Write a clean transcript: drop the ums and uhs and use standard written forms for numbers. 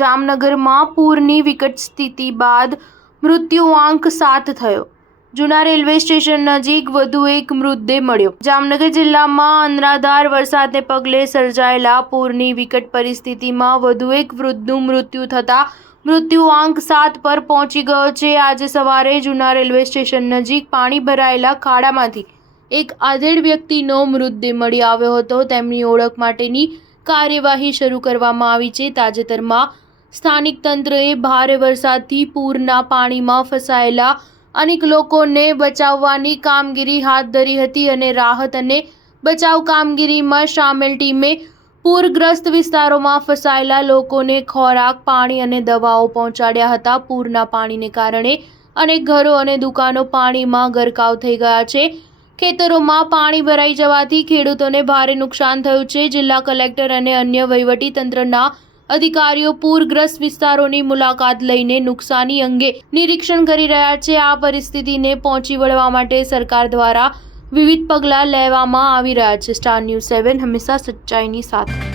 જામનગરમાં પૂરની વિકટ સ્થિતિ બાદ મૃત્યુઆંક 7 થયો। જૂના રેલવે સ્ટેશન નજીક વધુ એક મૃતદેહ મળ્યો। જામનગર જિલ્લામાં અનરાધાર વરસાદને પગલે સર્જાયેલા પૂરની વિકટ પરિસ્થિતિમાં વધુ એક વૃદ્ધનું મૃત્યુ થતાં મૃત્યુઆંક 7 પર પહોંચી ગયો છે। આજે સવારે જૂના રેલવે સ્ટેશન નજીક પાણી ભરાયેલા ખાડામાંથી એક આધેડ વ્યક્તિનો મૃતદેહ મળી આવ્યો હતો। તેમની ઓળખ માટેની કાર્યવાહી શરૂ કરવામાં આવી છે। તાજેતરમાં સ્થાનિક તંત્રએ ભારે વરસાદથી પૂરના પાણીમાં ફસાયેલા અનેક લોકોને બચાવવાની કામગીરી હાથ ધરી હતી અને રાહત અને બચાવ કામગીરીમાં સામેલ ટીમે પૂરગ્રસ્ત વિસ્તારોમાં ફસાયેલા લોકોને ખોરાક, પાણી અને દવાઓ પહોંચાડ્યા હતા। પૂરના પાણીને કારણે અનેક ઘરો અને દુકાનો પાણીમાં ગરકાવ થઈ ગયા છે। ખેતરોમાં પાણી ભરાઈ જવાથી ખેડૂતોને ભારે નુકસાન થયું છે। જિલ્લા કલેક્ટર અને અન્ય વહીવટી તંત્રના અધિકારીઓ પૂરગ્રસ્ત વિસ્તારોની મુલાકાત લઈને નુકસાની અંગે નિરીક્ષણ કરી રહ્યા છે। આ પરિસ્થિતિને પહોંચી વળવા માટે સરકાર દ્વારા વિવિધ પગલાં લેવામાં આવી રહ્યા છે। સ્ટાર ન્યૂઝ 7 હંમેશા સચ્ચાઈની સાથે।